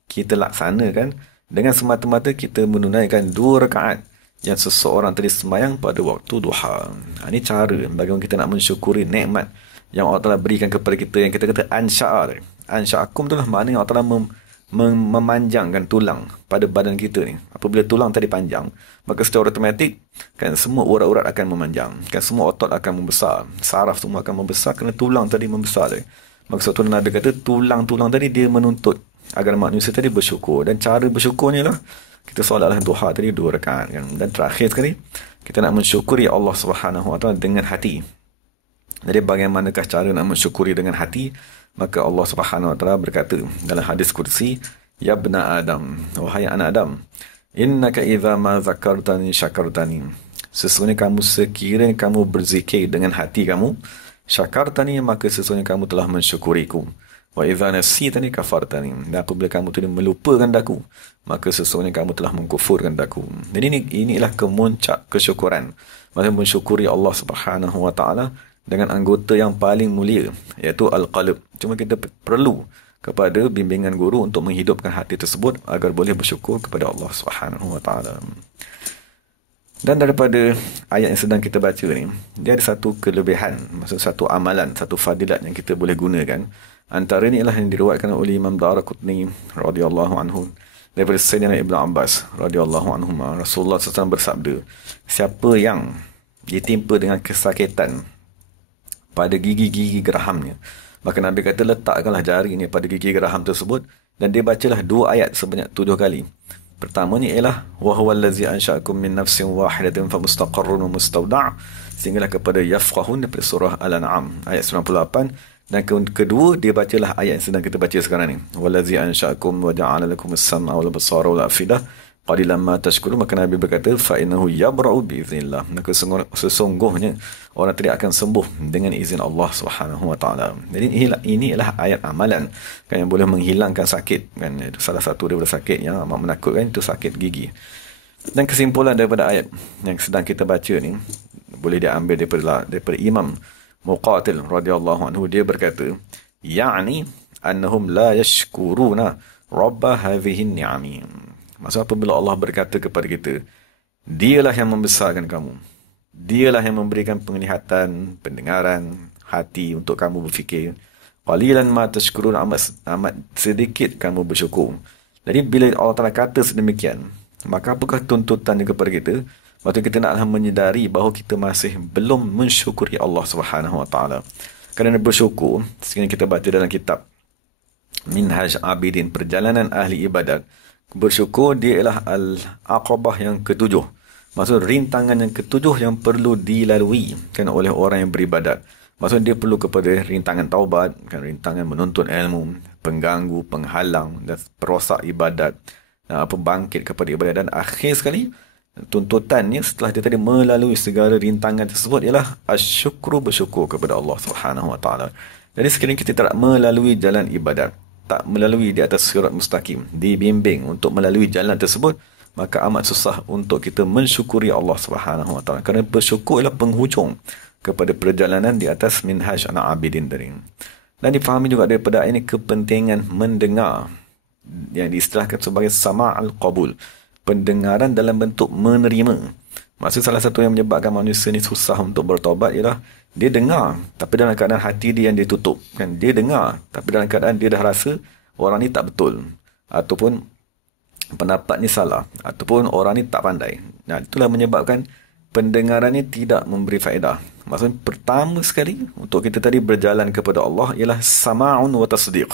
kita laksanakan dengan semata-mata kita menunaikan 2 rakaat yang seseorang tadi sembahyang pada waktu duha. Ini cara bagaimana kita nak mensyukuri nikmat yang Allah Ta'ala berikan kepada kita, yang kita kata ansya'a. Ansya'akum tu lah maknanya Allah Ta'ala memanjangkan tulang pada badan kita ni. Apabila tulang tadi panjang, maka secara automatik kan semua urat-urat akan memanjang, kan semua otot akan membesar, saraf semua akan membesar kerana tulang tadi membesar tadi. Maka suatu Nabi kata tulang-tulang tadi dia menuntut agar manusia tadi bersyukur, dan cara bersyukurnya lah kita solatlah duha tadi 2 rakaat kan. Dan terakhir sekali kita nak mensyukuri Allah Subhanahu Wa Taala dengan hati. Jadi bagaimanakah cara nak mensyukuri dengan hati? Maka Allah Subhanahu Wa Taala berkata dalam hadis kursi, ya bna Adam, wahai anak Adam, innaka idza ma zakartani syakartani. Sesungguhnya kamu sekiranya kamu berzikir dengan hati kamu, syakartani, maka sesungguhnya kamu telah mensyukuriku. Wa idza nasitani kafartani. Dan apabila kamu tidak melupakan daku, maka sesungguhnya kamu telah mengkufurkan daku. Jadi inilah kemuncak kesyukuran. Maksudnya mensyukuri Allah Subhanahu Wa Taala dengan anggota yang paling mulia, iaitu al-qalb. Cuma kita perlu kepada bimbingan guru untuk menghidupkan hati tersebut agar boleh bersyukur kepada Allah Subhanahu Wa Taala. Dan daripada ayat yang sedang kita baca ni, dia ada satu kelebihan, maksud satu amalan, satu fadilat yang kita boleh gunakan. Antara ni ialah yang diriwayatkan oleh Imam Daraqutni radhiyallahu anhu daripada Sayyidina Ibn Abbas radhiyallahu anhu, Rasulullah SAW bersabda, siapa yang ditimpa dengan kesakitan pada gigi-gigi gerahamnya, maka Nabi kata letakkanlah jari ini pada gigi geraham tersebut dan dia bacalah 2 ayat sebanyak 7 kali. Pertama ni ialah wa huwal ladzi ansha'akum min nafsin wahidatin famustaqarrun wa mustawda', sehinggalah kepada yafqahun daripada surah Al-An'am ayat 98. Dan kedua dia bacalah ayat yang sedang kita baca sekarang ni, wallazi ansha'akum wa ja'ala lakumus sam'a wal absara wal afidah qalilan ma tashkurun. Maka Nabi berkata fa innahu yabra'u bi idznillah, maka sesungguhnya orang tadi akan sembuh dengan izin Allah Subhanahu Wa Taala. Jadi ini adalah ayat amalan kan, yang boleh menghilangkan sakit kan. Salah satu daripada sakit yang amat menakutkan itu sakit gigi. Dan kesimpulan daripada ayat yang sedang kita baca ni boleh diambil daripada Imam Muqatil radhiyallahu anhu. Dia berkata, ya'ni annahum la yashkuruna rabba hadhihi ni'ami. Maksud apabila Allah berkata kepada kita, dialah yang membesarkan kamu, dialah yang memberikan penglihatan, pendengaran, hati untuk kamu berfikir. Qalilan ma tashkurun, amat sedikit kamu bersyukur. Jadi bila Allah Ta'ala kata sedemikian, maka apakah tuntutannya kepada kita? Waktu kita naklah menyedari bahawa kita masih belum mensyukuri Allah Subhanahu Wa Taala. Kerana bersyukur, sekarang kita baca dalam kitab Minhaj Abidin, Perjalanan Ahli Ibadat, bersyukur dia ialah al-aqabah yang ke-7. Maksud rintangan yang ke-7 yang perlu dilalui kan oleh orang yang beribadat. Maksud dia perlu kepada rintangan taubat, kan, rintangan menuntut ilmu, pengganggu, penghalang dan perosak ibadat, bangkit kepada ibadat. Dan akhir sekali tuntutannya setelah dia tadi melalui segala rintangan tersebut ialah asyukru, bersyukur kepada Allah Subhanahu Wa Taala. Jadi sekiranya kita tak melalui jalan ibadat, tak melalui di atas sirat mustaqim, dibimbing untuk melalui jalan tersebut, maka amat susah untuk kita mensyukuri Allah Subhanahu Wa Taala. Kerana bersyukur ialah penghujung kepada perjalanan di atas minhaj al-abidin tadi. Dan difahami juga daripada ini kepentingan mendengar yang diistilahkan sebagai sama'al qabul, pendengaran dalam bentuk menerima. Maksud salah satu yang menyebabkan manusia ni susah untuk bertaubat ialah dia dengar tapi dalam keadaan hati dia yang ditutup kan. Dia dengar tapi dalam keadaan dia dah rasa orang ni tak betul, ataupun pendapat ni salah, ataupun orang ni tak pandai. Nah, itulah menyebabkan pendengaran ni tidak memberi faedah. Maksudnya pertama sekali untuk kita tadi berjalan kepada Allah ialah sama'un wa tasdiq.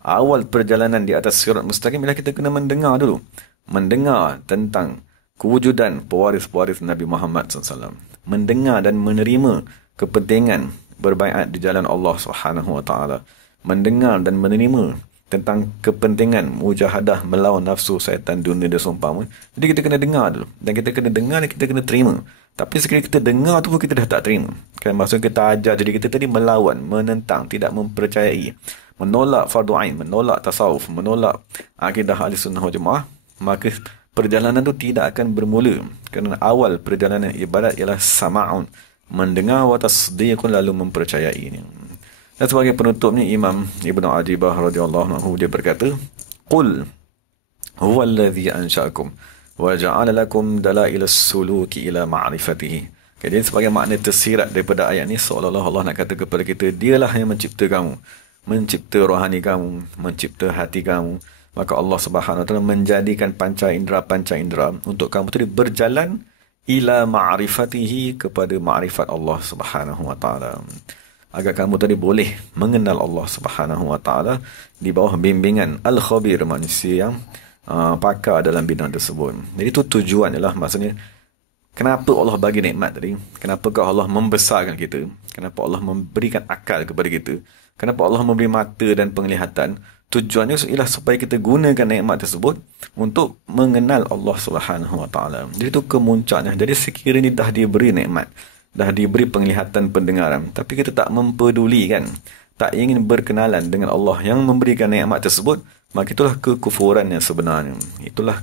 Awal perjalanan di atas sirat mustaqim ialah kita kena mendengar dulu. Mendengar tentang kewujudan pewaris-pewaris Nabi Muhammad SAW. Mendengar dan menerima kepentingan berbaiat di jalan Allah Subhanahu Wa Taala. Mendengar dan menerima tentang kepentingan mujahadah melawan nafsu, syaitan, dunia dan seumpama. Jadi kita kena dengar dulu. Dan kita kena dengar dan kita kena terima. Tapi sekali kita dengar tu pun kita dah tak terima. Kan maksud kita ajar jadi kita tadi melawan, menentang, tidak mempercayai, menolak fardu ain, menolak tasawuf, menolak akidah ahli sunnah wal jamaah. Maka perjalanan tu tidak akan bermula, kerana awal perjalanan ibadat ialah sama'un, mendengar, wa tasdiqun, lalu mempercayainya. Dan sebagai penutupnya, Imam Ibn Ajibah radhiyallahu anhu dia berkata, qul huwa alladhi ansha'akum wa ja'ala lakum dalail as-suluki ila ma'rifatihi. Jadi sebagai makna tersirat daripada ayat ni, seolah-olah Allah nak kata kepada kita, dialah yang mencipta kamu, mencipta rohani kamu, mencipta hati kamu. Maka Allah Subhanahu Wa Taala menjadikan panca indera untuk kamu tadi berjalan ila ma'rifatihi, kepada ma'rifat Allah Subhanahu Wa Taala, agar kamu tadi boleh mengenal Allah Subhanahu Wa Taala di bawah bimbingan al-khabir, manusia yang pakar dalam bidang tersebut. Jadi itu tujuan ialah, maksudnya kenapa Allah bagi nikmat tadi? Kenapakah Allah membesarkan kita? Kenapa Allah memberikan akal kepada kita? Kenapa Allah memberi mata dan penglihatan? Tujuannya ialah supaya kita gunakan nikmat tersebut untuk mengenal Allah Subhanahu Wa Taala. Jadi itu kemuncaknya. Jadi sekiranya dah diberi nikmat, dah diberi penglihatan, pendengaran, tapi kita tak mempedulikan, tak ingin berkenalan dengan Allah yang memberikan nikmat tersebut, maka itulah kekufuran yang sebenarnya. Itulah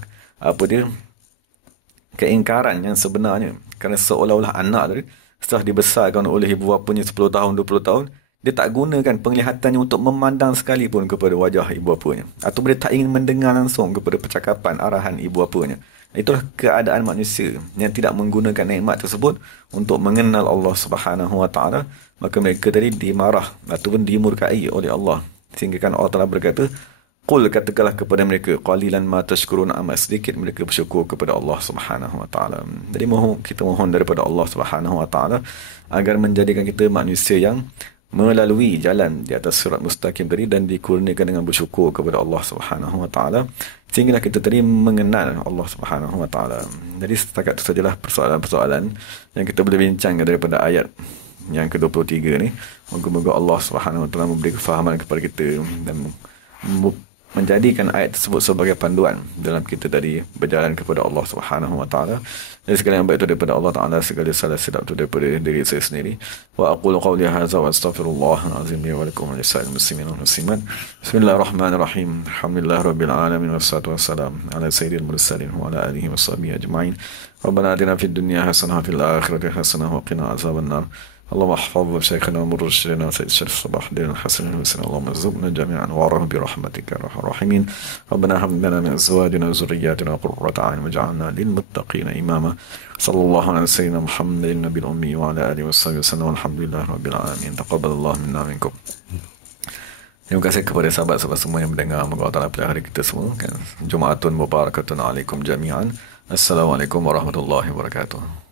keingkaran yang sebenarnya. Kerana seolah-olah anak tadi, setelah dibesarkan oleh ibu bapanya 10 tahun, 20 tahun, dia tak gunakan penglihatannya untuk memandang sekalipun kepada wajah ibu bapanya. Atau dia tak ingin mendengar langsung kepada percakapan, arahan ibu bapanya. Itulah keadaan manusia yang tidak menggunakan nikmat tersebut untuk mengenal Allah Subhanahu Wa Taala. Maka mereka tadi dimarah ataupun dimurkai oleh Allah. Sehingga kan Allah Taala berkata, qul, katakanlah kepada mereka, qalilan ma tashkurun, amat sedikit mereka bersyukur kepada Allah Subhanahu Wa Taala. Jadi kita mohon daripada Allah Subhanahu Wa Taala agar menjadikan kita manusia yang melalui jalan di atas sirat mustaqim tadi, dan dikurniakan dengan bersyukur kepada Allah Subhanahu Wa Taala, sehingga kita tadi mengenal Allah Subhanahu Wa Taala. Jadi setakat itu sajalah persoalan-persoalan yang kita boleh bincangkan daripada ayat yang ke-23 ni. Moga-moga Allah Subhanahu Wa Taala memberi kefahaman kepada kita dan menjadikan ayat tersebut sebagai panduan dalam kita tadi berjalan kepada Allah Subhanahu Wa Taala. Dan segala yang baik itu daripada Allah Taala, segala salah silap itu daripada diri saya sendiri. Wa aqulu qawli hadza wa astaghfirullahal azim li wa lakum wa lisa'il muslimin wal muslimat. Bismillahirrahmanirrahim. Alhamdulillahirabbil alamin, wassalatu wassalamu ala sayyidil mursalin wa ala alihi washabbihi ajma'in. Rabbana atina fid dunya hasanah wa fil akhirati hasanah wa qina azabannar. اللهم احفظ شيخنا ومرشدنا سيد الشيخ صباح الدين الحسن الحسين، اللهم ارزقنا جميعا وارحم برحمتك يا ارحم الراحمين. ربنا هب لنا من ازواجنا وذرياتنا قرة اعين واجعلنا للمتقين اماما. صلى الله على سيدنا محمد النبي الامي وعلى اله وصحبه وسلم، والحمد لله رب العالمين. تقبل الله منا منكم. Terima kasih kepada sahabat-sahabat semua yang mendengar. Moga Allah Taala pelihara kita semua. Jumaatun mubarakatun alaikum jami'an. Assalamualaikum warahmatullahi wabarakatuh.